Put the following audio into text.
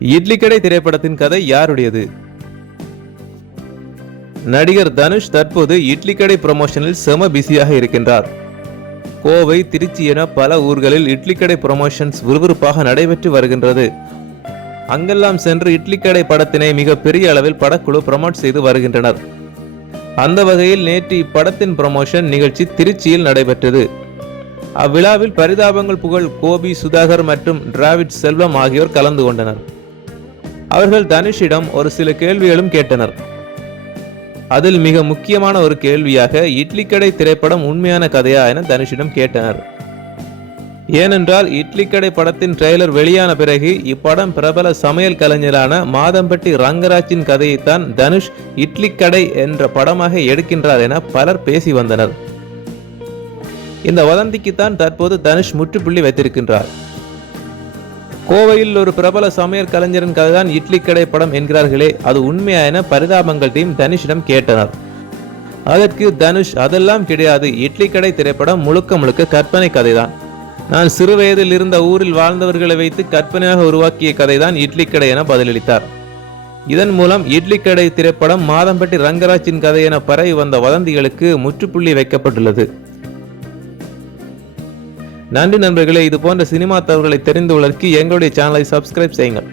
இட்லி கடை திரைப்படத்தின் கதை யாருடையது? நடிகர் தனுஷ் தற்போது இட்லி கடை ப்ரமோஷனில் செம பிஸியாக இருக்கின்றார். கோவை திருச்சி என பல ஊர்களில் இட்லி கடை ப்ரமோஷன்ஸ் விறுவிறுப்பாக நடைபெற்று வருகின்றது. அங்கெல்லாம் சென்று இட்லி கடை படத்தினை மிக பெரிய அளவில் படக்குழு ப்ரமோட் செய்து வருகின்றனர். அந்த வகையில் நேற்று இப்படத்தின் ப்ரமோஷன் நிகழ்ச்சி திருச்சியில் நடைபெற்றது. அவ்விழாவில் பரிதாபங்கள் புகழ் கோபி சுதாகர் மற்றும் டிராவிட் செல்வம் ஆகியோர் கலந்து கொண்டனர். அவர்கள் தனுஷிடம் ஒரு சில கேள்விகளும் கேட்டனர். அதில் மிக முக்கியமான ஒரு கேள்வியாக இட்லி கடை திரைப்படம் உண்மையான கதையா என தனுஷிடம் கேட்டனர். ஏனென்றால் இட்லி கடை படத்தின் ட்ரெய்லர் வெளியான பிறகு இப்படம் பிரபல சமையல் கலைஞரான மாதம்பட்டி ரங்கராஜின் கதையைத்தான் தனுஷ் இட்லி கடை என்ற படமாக எடுக்கின்றார் என பலர் பேசி வந்தனர். இந்த வதந்திக்குத்தான் தற்போது தனுஷ் முற்றுப்புள்ளி வைத்திருக்கின்றார். கோவையில் ஒரு பிரபல சமையல் கலைஞரின் கதைதான் இட்லி கடை படம் என்கிறார்களே. அது உண்மையா என பரிதாபங்கள் டீம் தனுஷிடம் கேட்டனர். அதற்கு தனுஷ் அதெல்லாம் கிடையாது. இட்லி கடை திரைப்படம் முழுக்க முழுக்க கற்பனை கதைதான். நான் சிறு வயதில் இருந்த ஊரில் வாழ்ந்தவர்களை வைத்து கற்பனையாக உருவாக்கிய கதைதான் இட்லி கடை என பதிலளித்தார். இதன் மூலம் இட்லி கடை திரைப்படம் மாதம்பட்டி ரங்கராஜின் கதை என பரவி வந்த வதந்திகளுக்கு முற்றுப்புள்ளி வைக்கப்பட்டுள்ளது. நன்றி நண்பர்களே இது போன்ற சினிமா தகவல்களை தெரிந்து கொள்வதற்கு எங்களுடைய சேனலை சப்ஸ்கிரைப் செய்யுங்கள்.